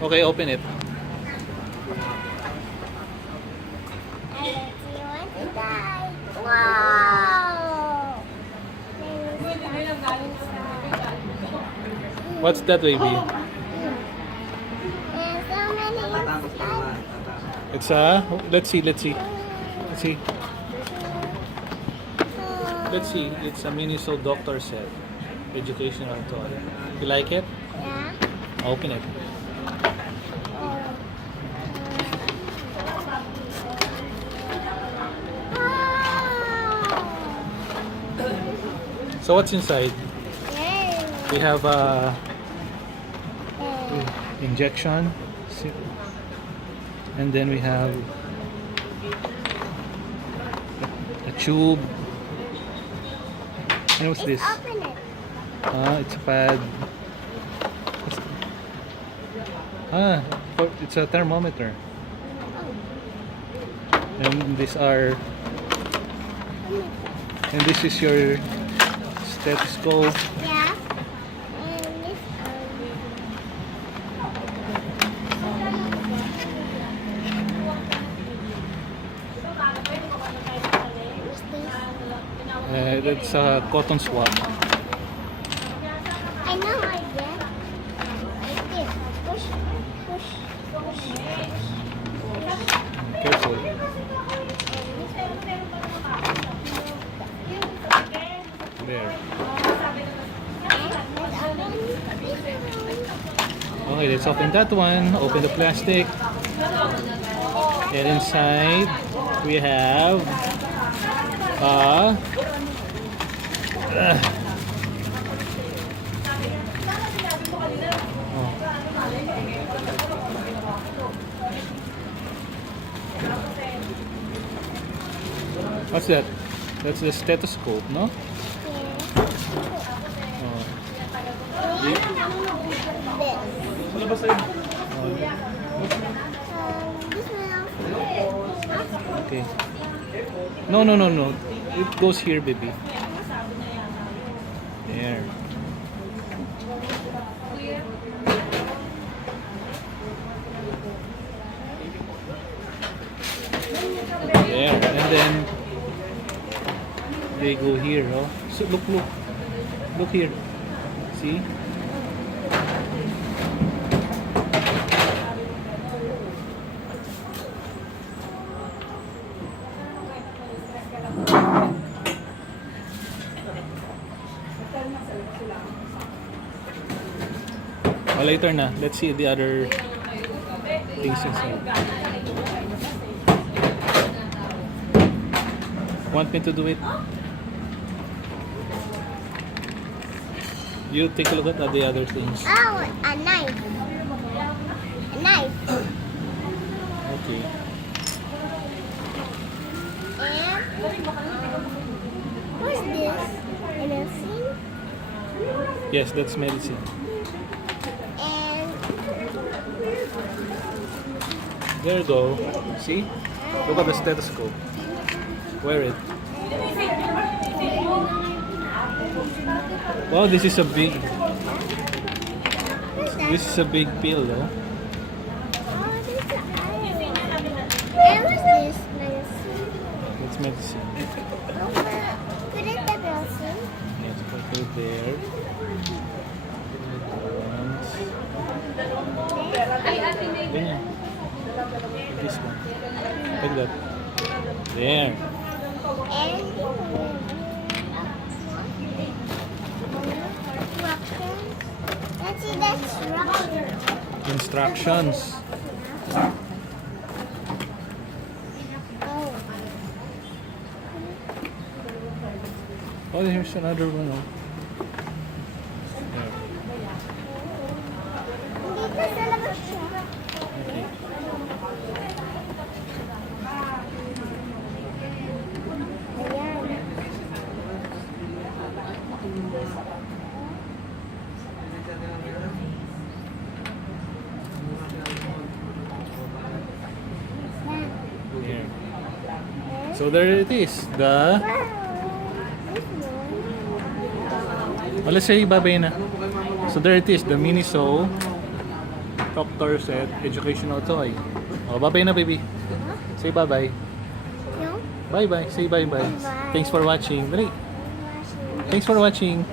Okay, open it. Wow! What's that, baby? There's so many inside. It's a. Let's see. Let's see. Let's see. Let's see. It's a Miniso doctor set. Educational toy. You like it? Yeah. Open it. So what's inside? We have a injection, and then we have a tube. And what's this? Open it. It's a pad. It's a thermometer. And these are, and this is your stethoscope. Yeah. And this what's this? That's a cotton swab. I know I get. Like this. Push, push, push, push. Careful. There. Okay, let's open that one. Open the plastic. And inside we have what's that? That's the stethoscope, no? Oh. This. Okay. No, no, no, no. It goes here, baby. There. There. And then they go here, oh. So look, look. Look here. See? Oh, later na. Let's see the other things inside. Want me to do it? You take a look at the other things. Oh, a knife. A knife. Okay. And what's this? Medicine. Yes, that's medicine. And There you go. See? Look at the stethoscope. Wear it. Wow, this is a big. what's that? This is a big pill, though. Oh, there's an eye. And what's this? Medicine. It's medicine. Oh, put it the medicine. Yes, put it there. Ganyan. This one. Like that. There. And let's see the instructions. Instructions. Oh. Oh, here's another one. Oh. There. Dito sa labas siya. Okay. Ayan. Here. So there it is. The let's say babay na. So there it is, the Miniso instructor set educational toy. Oh, bye-bye na, baby. Say bye-bye. No? Bye-bye. Say bye-bye. Bye. Thanks for watching. Dali. Watching. Thanks for watching.